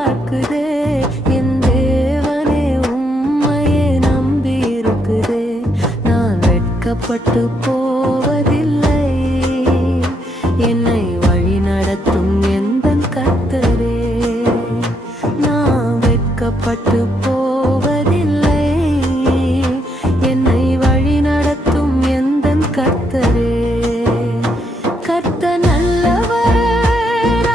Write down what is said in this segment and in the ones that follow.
பார்க்குதே. என் தேவனே உம்மையே நம்பி இருக்குதே. நான் வெட்கப்பட்டு போவதில்லை. என்னை வழி நடத்தும் எந்தன் கர்த்தரே. நான் வெட்கப்பட்டு போவதில்லை. என்னை வழி நடத்தும் எந்தன் கர்த்தரே. கர்த்தர் நல்லவர்,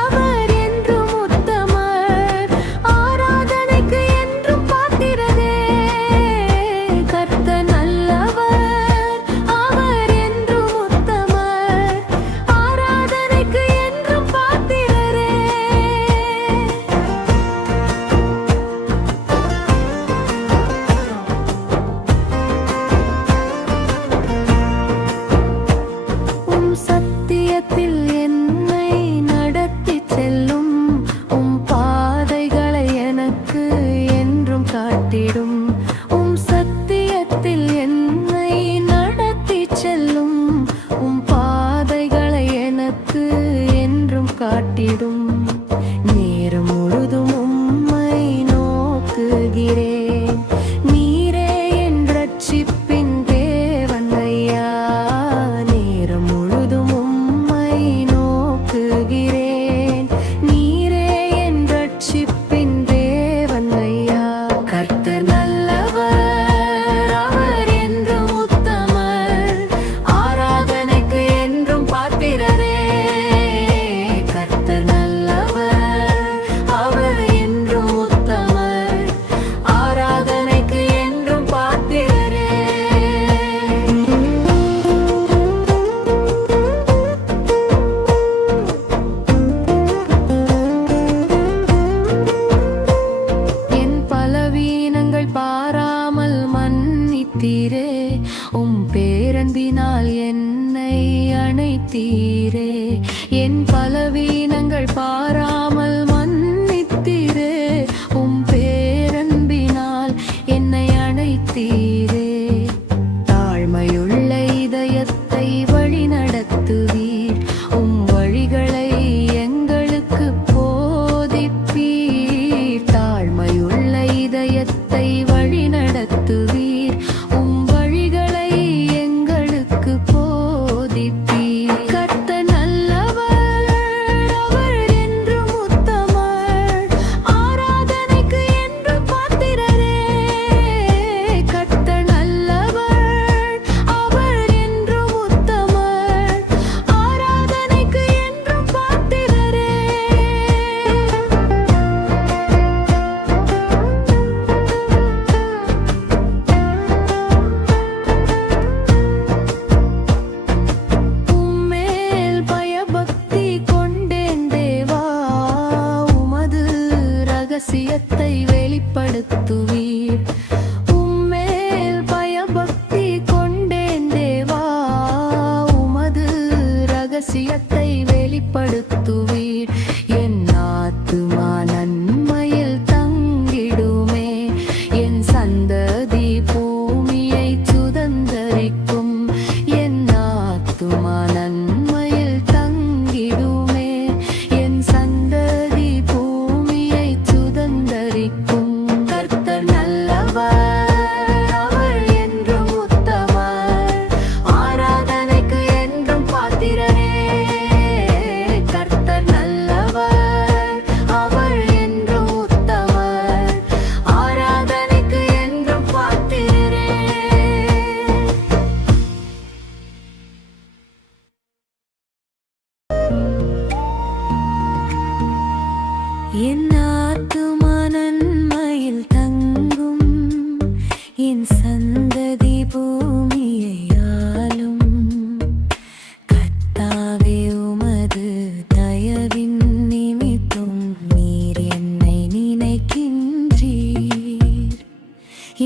அவர் என்றும் உத்தமர், ஆராதனைக்கு என்றும் பாத்திரரே. கர்த்தர் நல்லவர், அவர் என்றும் உத்தமர், ஆராதனைக்கு என்றும் பாத்திரரே. உம் சத்தியத்தில் என்னை நடத்தி செல்லும். உம் பாதைகளை எனக்கு என்றும் காட்டிடும். உம் சத்தியத்தில் என்னை நடத்தி செல்லும். உம் பாதைகளை எனக்கு என்றும் காட்டிடும். நேரம் முழுதும் உம்மை நோக்குகிறேன். நீரே என் ரட்சிப்பின் தேவன் ஐயா. நேரம் முழுதும் உம்மை நோக்குகிறேன். நீரே என் ரட்சிப்பின் தேவன் ஐயா. கர்த்தர் நல்லவர், அவர் என்றும் உத்தமர், ஆராதனைக்கு என்றும் பாத்திரரே. கர்த்தர் நல்லவர், அவர் என்றும் உத்தமர், ஆராதனைக்கு என்றும் பாத்திரரே. என் பலவீனங்கள் பாராமல் மன்னித்தீரே. உம் பேரன்பினால் என்னை அணைத்தீரே. என் பலவீனங்கள் பாராமல் மன்னித்தீரே. உம் பேரன்பினால் என்னை அணைத்தீரே. தாழ்மையுள்ள இதயத்தை வழி நடத்துவீர். உம் வழிகளை எங்களுக்கு போதிப்பீர். தாழ்மையுள்ள இதயத்தை வழி நடத்துவீர். உம் வழிகளை எங்களுக்கு போதிப்பீர். கர்த்தர் நல்லவர், அவர் என்றும் உத்தமர், ஆராதனைக்கு என்றும் பாத்திரரே. கர்த்தர் நல்லவர், அவர் என்றும் உத்தமர், ஆராதனைக்கு என்றும் பாத்திரரே. உம்மேல் பயபக்தி கொண்டேன் தேவா. உமது ரகசியத்தை வெளிப்படுத்துவீர். உம்மேல் பயபக்தி கொண்டேன் தேவா. உமது ரகசியத்தை வெளிப்படுத்துவீர். என் ஆத்துமா நன்மையில் தங்கிடுமே. என் சந்ததி பூமியை சுதந்தரிக்கும். என் ஆத்துமா நன்மையில் தங்கிடுமே. என் சந்ததி பூமியை சுதந்தரிக்கும். கர்த்தர் நல்லவர், அவர் என்றும் உத்தமர், ஆராதனைக்கு என்றும் பாத்திரரே. கர்த்தர் நல்லவர், அவர் என்றும் உத்தமர், ஆராதனைக்கு என்றும் பாத்திரரே. என் ஆத்துமா நன்மையில் தங்கும். என் சந்ததி பூமியை ஆளும். கர்த்தாவே உமது தயவின் நிமித்தம் நீர் என்னை நினைக்கின்றீர்.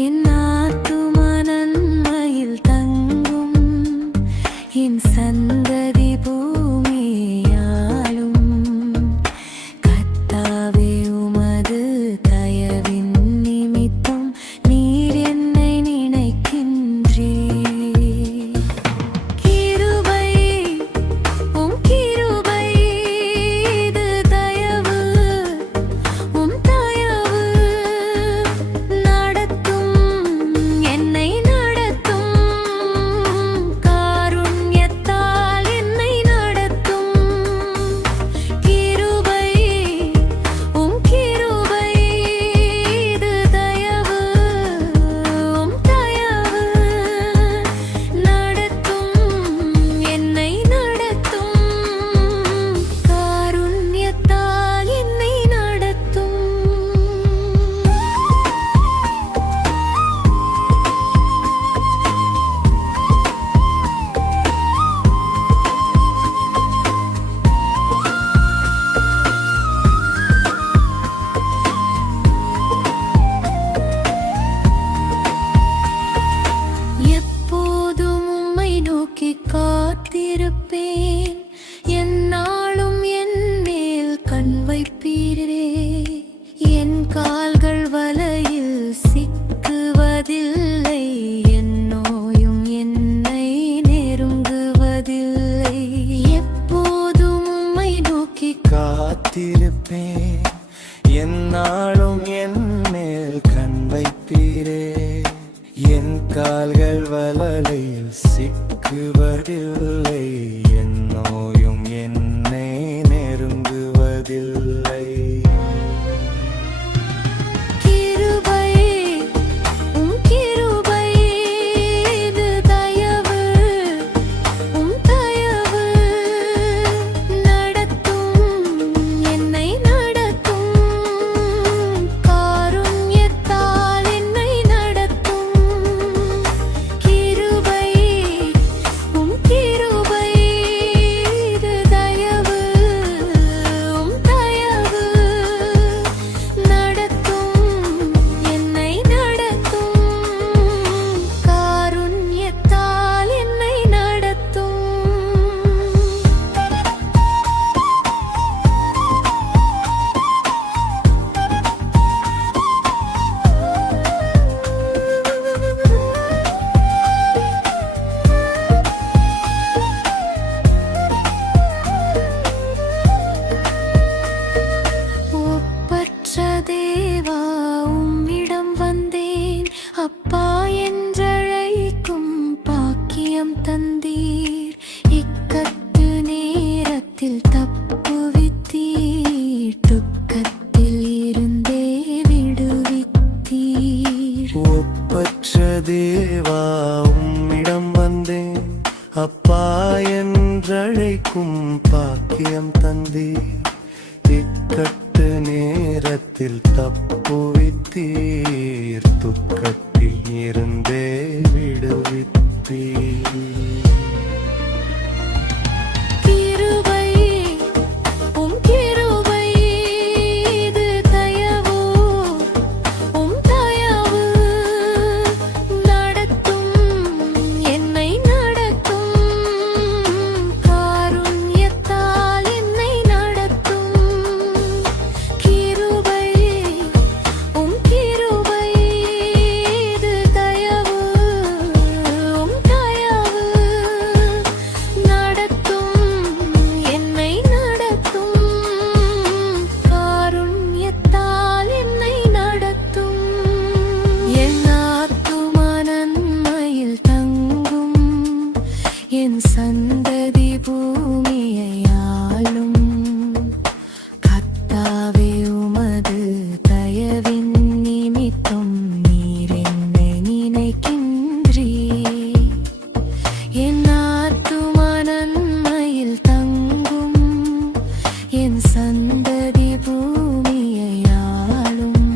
என் ஆத்துமா நன்மையில் தங்கும். என் சந்ததி பூமியை ஆளும். கர்த்தாவே உமது என்னாலும் என் மேல் கண் வைப்பீரே. என் கால்கள் வலையில் சிக்குவதில்லை, என் நோயும் என்னை நெருங்குவதில்லை. அப்பா என்றழைக்கும் பாக்கியம் தந்தீர். இக்கட்டு நேரத்தில் தப்புவித்தீர், துக்கத்தில் இருந்தே விடுவித்தீர். ஒப்பற்ற தேவா உம்மிடம் வந்தேன், அப்பா என்றழைக்கும் பாக்கியம் தந்தீர். இக்கட்டு நேரத்தில் தப்புவித்தீர், துக்கத்தில் இருந்தே விடுவித்தீர். என் சந்ததி பூமியை ஆளும் கர்த்தாவே, உமது தயவின் நிமித்தம் நீர் என்னை நினைக்கின்றீர். என் ஆத்துமா நன்மையில் தங்கும், என் சந்ததி பூமியை ஆளும்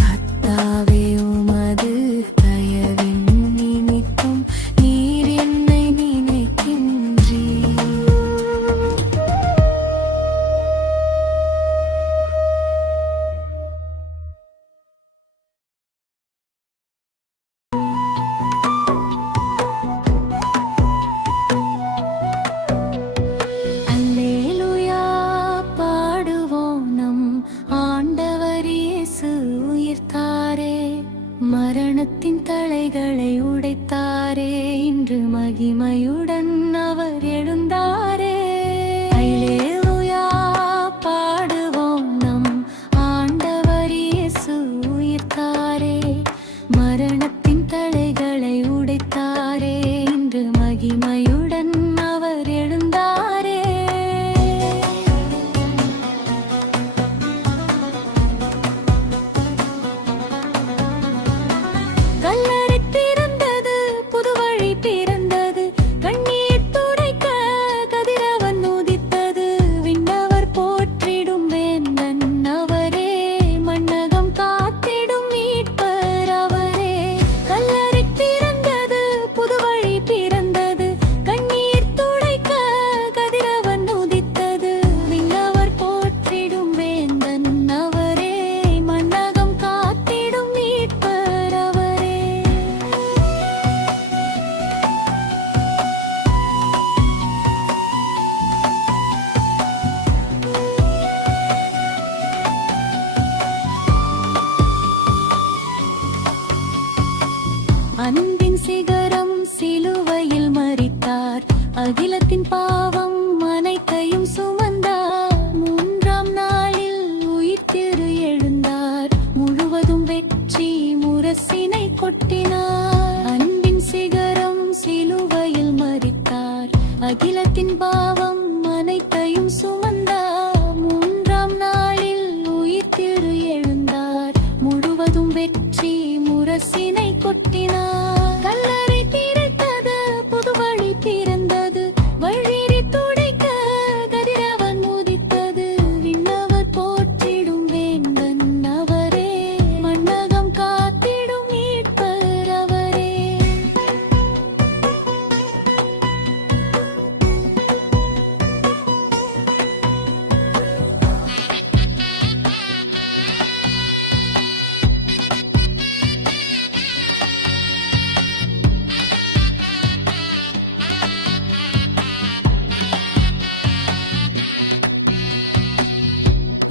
கர்த்தாவே, உமது தயவின் நிமித்தம் மரணத்தின் தலைகளை உடைத்தாரே, இன்று மகிமையுடன் அவர் எழுந்தாரே. அல்லேலூயா பாடுவோம், நம் ஆண்டவர் இயேசு உயிர்த்தாரே. மரணத்தின் தலைகளை உடைத்தாரே, இன்று மகிமையுடன் அவர் எழுந்தாரே. கல்லறை பிறந்தது, புது வழி பிறந்தது, கண்ணீர் துடைக்க கதிரவன் உதித்தது. விண்ணவர் போற்றிடும் வேந்தன் அவரே, மண்ணகம் காத்திடும் மீட்பர் அவரே. கல்லறை பிறந்தது, புது வழி பிறந்தது, கண்ணீர் துடைக்க கதிரவன் உதித்தது. விண்ணவர் போற்றிடும் வேந்தன் அவரே, மண்ணகம் காத்திடும் மீட்பர் அவரே. அன்பின் சிகரம் சிலுவையில் மரித்தார், அகிலத்தின் பாவம் அனைத்தையும் சுமந்தார். மூன்றாம் நாளில் உயிர்த்தெழுந்தார். கொட்டினார். அன்பின் சிகரம் சிலுவையில் மரித்தார். அகிலத்தின் பாவம் அனைத்தையும் சுமந்தார். மூன்றாம் நாளில் உயிர்த்தெழு எழுந்தார். முழுவதும் வெற்றி முரசினை கொட்டினார். கல்லறை திறந்தது, புது வழி பிறந்தது. வழியை துடைக்க கதிரவன் உதித்தது. விண்ணவர் போற்றிடும் வேந்தன் அவரே, மண்ணகம் காத்திடும் மீட்பர் அவரே.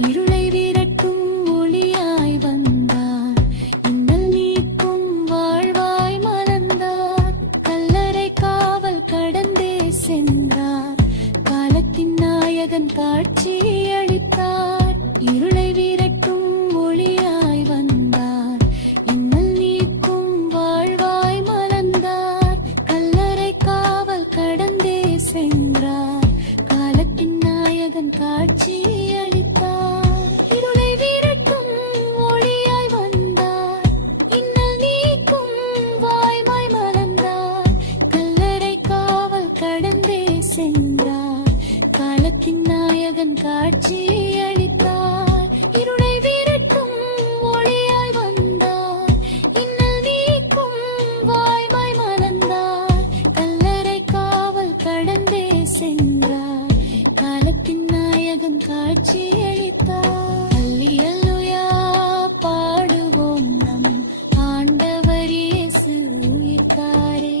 இருளை விரட்டும் ஒளியாய் வந்தார். இன்னல் நீக்கும் வாழ்வாய் மலர்ந்தார். கல்லறை காவல் கடந்தே சென்றார். காலத்தின் நாயகன் காட்சி அளித்தார். இருளை விரட்டும் ஒளியாய் வந்தார். இன்னல் நீக்கும் வாழ்வாய் மலர்ந்தார். கல்லறை காவல் கடந்தே சென்றார். காலத்தின் நாயகன் காட்சி அளித்தார். இருளை விரட்டும் ஒளியாய் வந்தார். இன்னல் நீக்கும் வாய்மாய் மலர்ந்தார். கல்லறை காவல் கடந்தே சென்றார். காலத்தின் நாயகன் காட்சி அளித்தார். இருளை விரட்டும் ஒளியாய் வந்தார். இன்னல் நீக்கும் வாய்மாய் மலர்ந்தார். கல்லறை காவல் கடந்தே சென்றார். காலத்தின் நாயகன் காட்சி அளித்தார். அல்லேலூயா பாடுவோம் நம் ஆண்டவர் இயேசு உயிர்த்தாரே.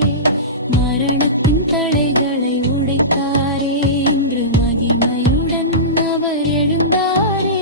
மரணத்தின் தடைகளை உடைத்தாரே. இன்று மகிமையுடன் அவர் எழுந்தாரே.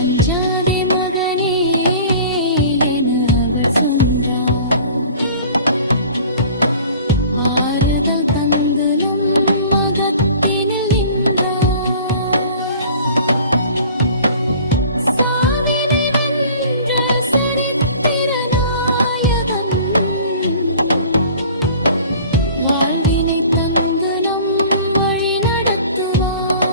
அஞ்சாதே மகனே என அவர் சொன்னார். ஆறுதல் தந்து நம் மகத்தினில் நின்றார். சாவினை வென்ற சரித்திர நாயகன். வாழ்வினை தந்து நம் வழி நடத்துவார்.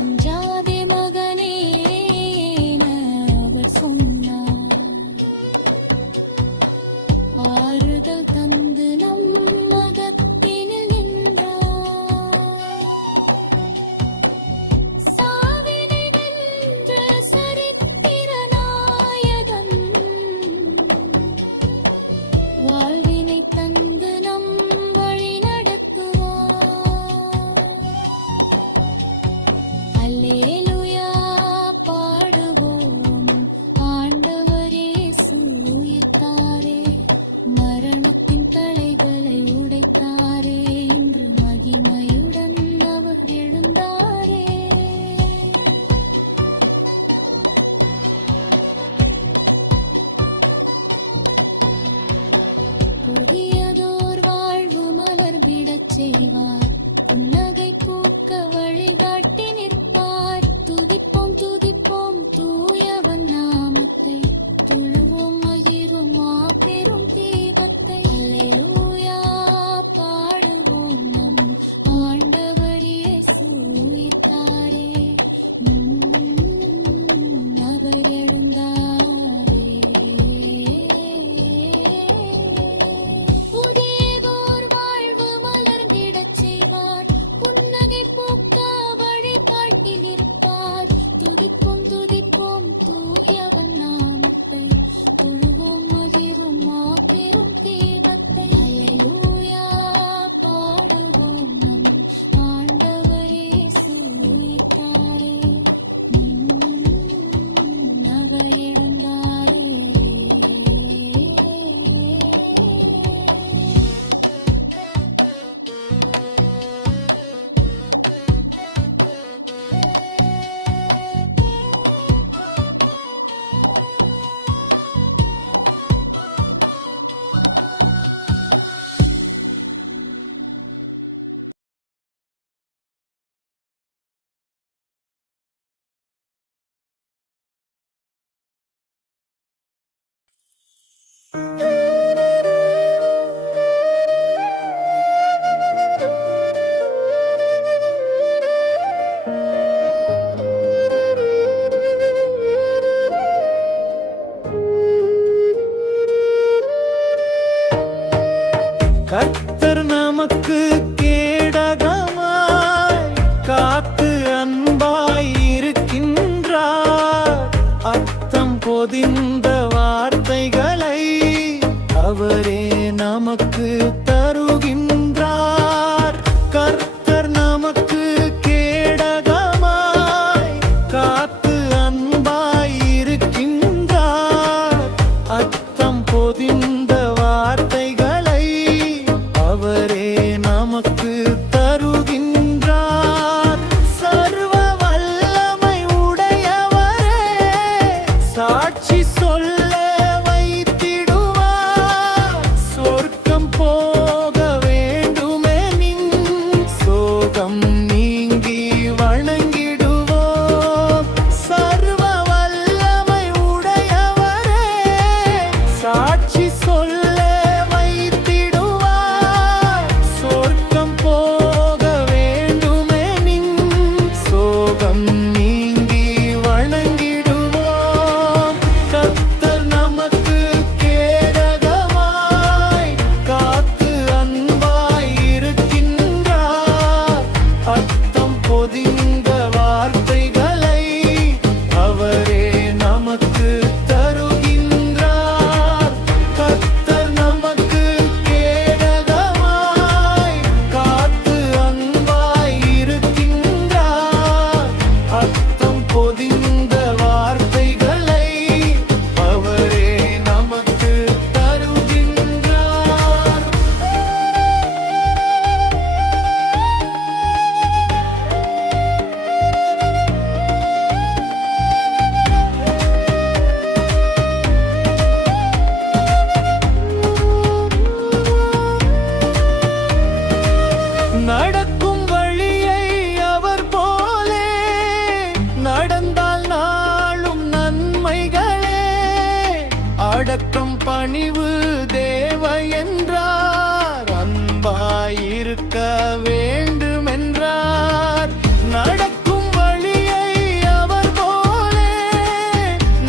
அஞ்சாதே மகனே என அவர் சொன்னார். ஆறுதல் தந்து நம் மகத்தினில் நின்றார். சாவினை வென்ற சரித்திர நாயகன். வாழ்வினை தந்து நம் வழி நடத்துவார். அல்லேலூயா பாடுவோம் ஆண்டவர் இயேசு உயிர்த்தாரே. மரணத்தின் தடைகளை உடைத்தாரே. இன்று மகிமையுடன் அவர் எழுந்தாரே. புதியதோர் வாழ்வு மலர்ந்திடச் செய்வார். புன்னகை பூக்க வழிகாட்டி நிற்பார். துதிப்போம் துதிப்போம் தூயவன் நாமத்தை. தொழுவோம் மகிழும் மாபெரும் தீபத்தை. அல்லேலூயா பாடுவோம் நம் ஆண்டவர் இயேசு உயிர்த்தாரே. அவர் எழுந்தாரே. புதியதோர் வாழ்வு மலர்ந்திடச் செய்வார். புன்னகை பூக்க கர்த்தர் நமக்கு கேடகமாய் காத்து அன்பாய் இருக்கின்றார். அர்த்தம் பொதிந்த வார்த்தைகளை அவரே நமக்கு தருகின்றார். கர்த்தர் நமக்கு கேடகமாய் காத்து அன்பாய் இருக்கின்றார். அர்த்தம் பொதிந்த வார்த்தைகளை அவரே நமக்கு தருகின்றார். சர்வ வல்லமை உடையவரே சாட்சி சொல்ல வைத்திடுவார். சொர்க்கம் போக வேண்டுமெனின் சோகம் நீங்கி வணங்கிடுவோம். சர்வ வல்லமை உடையவரே சாட்சி சொல்ல பொதிந்த வார்த்தைகளை அவரே நமக்கு தருகின்றார். கர்த்தர் நமக்கு கேடகமாய் காத்து அன்பாய் இருக்கின்றார். அர்த்தம் பொதிந்த வார்த்தைகளை அவரே நமக்கு தருகின்றார். நடக்கும் வழியை அவர் போலே நடந்தால் நாளும் நன்மைகளே. அடக்கம் பணிவு தேவ என்றார். அன்பாயிருக்க வேண்டுமென்றார். நடக்கும் வழியை அவர் போலே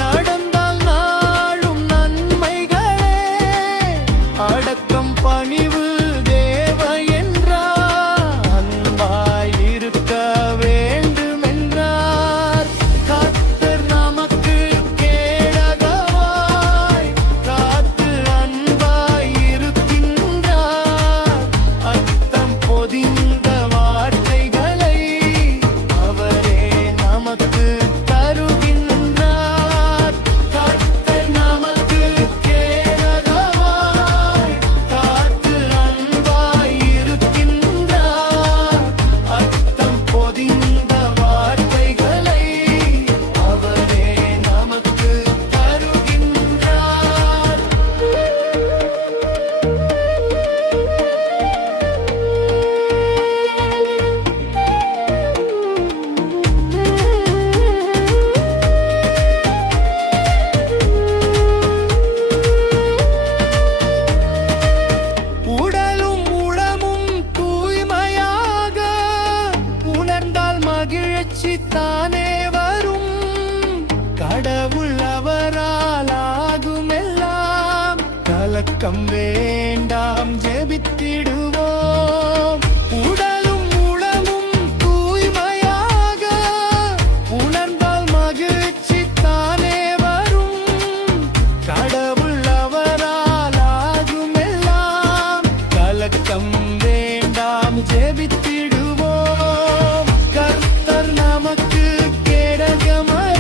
நடந்தால் நாளும் நன்மைகளே. அடக்கம் பணிவு தேவ என்றார். அன்பாயிருக்க வேண்டுமென்றார். கர்த்தர் நமக்கு கேடகமாய் காத்து அன்பாய் இருக்கின்றார். அர்த்தம் பொதிந்த வார்த்தைகளை அவரே நமக்கு தருகின்றார். கர்த்தர் நமக்கு கேடகமாய் காத்து அன்பாய் இருக்கின்றார். அர்த்தம் பொதிந்த வார்த்தைகளை அவரே நமக்கு தருகின்றார். உடலும் உளமும் தூய்மையாக உணர்ந்தால் மகிழ்ச்சி தானே வரும். கடவுள் அவரால் ஆகுமெல்லாம் கலக்கம் வேண்டாம் ஜெபித்திடுவோம். உடலும் உளமும் தூய்மையாக உணர்ந்தால் மகிழ்ச்சி தானே வரும். கடவுள் அவரால் ஆகுமெல்லாம் கலக்கம் வேண்டாம் ஜெபித்திடுவோம். கர்த்தர் நமக்கு கேடகமாய்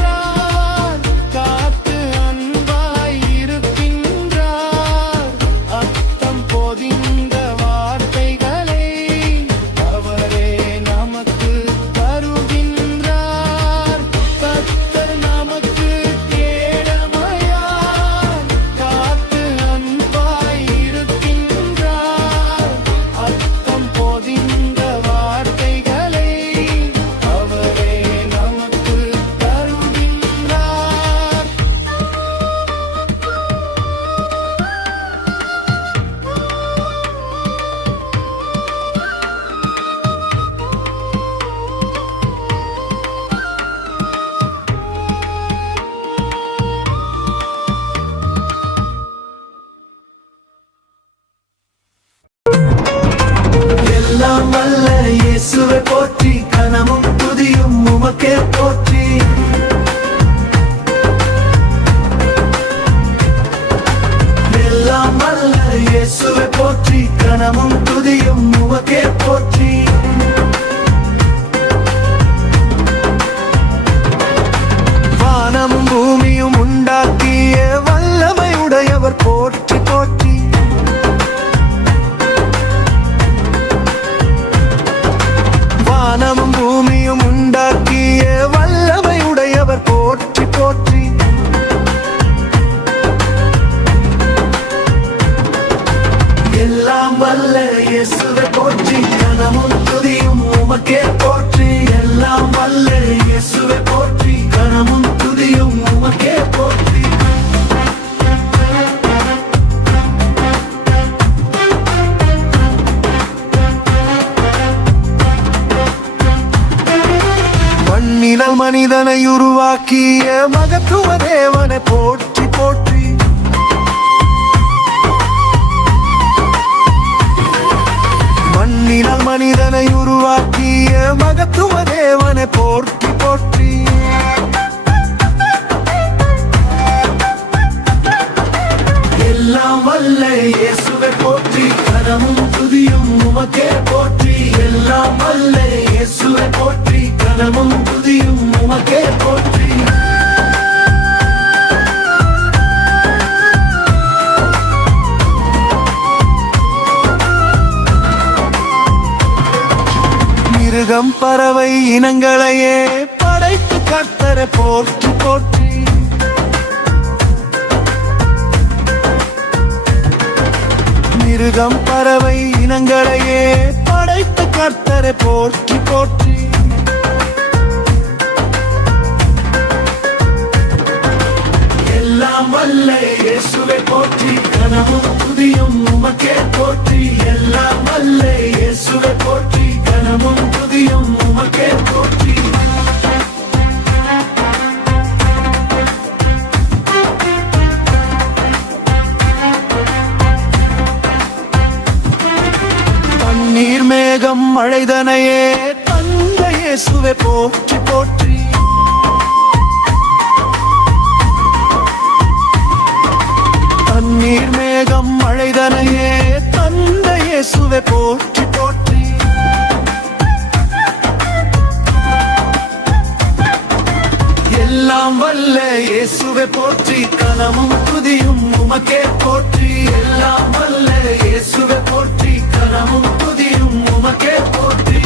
காத்து அன்பாய் இருக்கின்றார். அர்த்தம் பொதிந்த வார்த்தைகளை போற்றி கனமும் துதியும் உமக்கே போற்றி எல்லாம் வல்ல இயேசுவே போற்றி கனமும் துதியும் உமக்கே போற்றி வானமும் பூமியும் உண்டாக்கிய வல்லமை உடையவர் போற்றி போற்றி வானமும் பூமியும் உண்டாக்கிய வல்லமை உடையவர் போற்றி போற்றி எல்லாம் வல்ல இயேசுவே போற்றி கனமும் துதியும் உமக்கே போற்றி எல்லாம் வல்ல இயேசுவே போற்றி கனமும் துதியும் உமக்கே போற்றி மண்ணினால் மனிதனை உருவாக்கிய மகத்துவ தேவனை போற்றி போற்றி மண்ணினால் மனிதனை உருவாக்கிய மகத்துவ தேவனை போற்றி போற்றி எல்லாம் வல்ல இயேசுவை போற்றி கனமும் துதியும் உமக்கே போற்றி எல்லாம் வல்ல இயேசுவை போற்றி கனமும் துதியும் உமக்கே போற்றி மிருகம் பறவை இனங்களையே படைத்து கர்த்தரை போற்றி போற்றி மிருகம் பறவை இனங்களையே படைத்து கர்த்தரை போற்றி போற்றி எல்லாம் வல்ல இயேசுவை போற்றி கனமும் துதியும் உமக்கே போற்றி எல்லாம் வல்ல இயேசுவை போற்றி கனமும் துதியும் உமக்கே போற்றி தண்ணீர் மேகம் மழைதனையே தந்த இயேசுவை போற்றி போற்றி தண்ணீர் மேகம் மழைதனையே தந்த இயேசுவை போற்றி போற்றி எல்லாம் வல்ல இயேசுவை போற்றி கனமும் துதியும் உமக்கே போற்றி எல்லாம் வல்ல இயேசுவை போற்றி கனமும் துதியும் உமக்கே போற்றி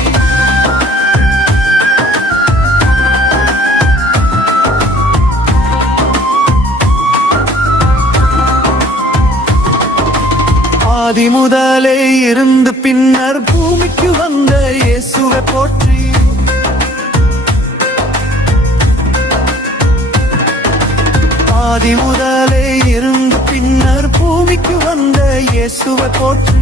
ஆதி முதலே இருந்து பின்னர் பூமிக்கு வந்த இயேசுவை போற்றி ஆதி முதலே இருந்து பின்னர் பூமிக்கு வந்த இயேசுவை போற்றி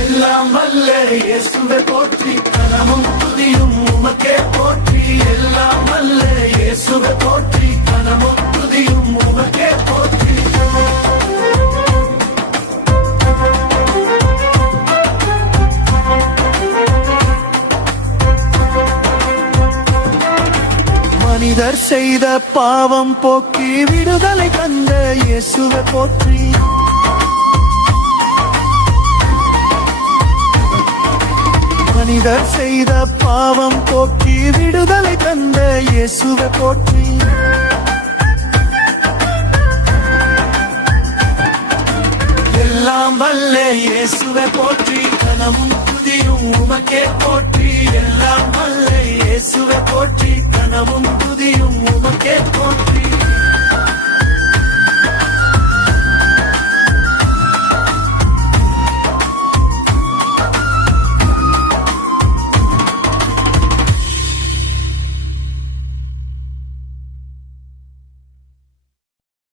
எல்லாம் வல்ல இயேசுவை போற்றி கனமும் துதியும் உமக்கே போற்றி எல்லாம் வல்ல இயேசுவை போற்றி கனமும் துதியும் உமக்கே போற்றி மனிதர் செய்த பாவம் போக்கி விடுதலை தந்த இயேசுவை போற்றி மனிதர் செய்த பாவம் போக்கி விடுதலை தந்த இயேசுவை போற்றி எல்லாம் வல்ல இயேசுவை போற்றி கனமும் துதியும் உமக்கே போற்றி எல்லாம் வல்ல இயேசுவை போற்றி கனமும் துதியும் உமக்கே போற்றி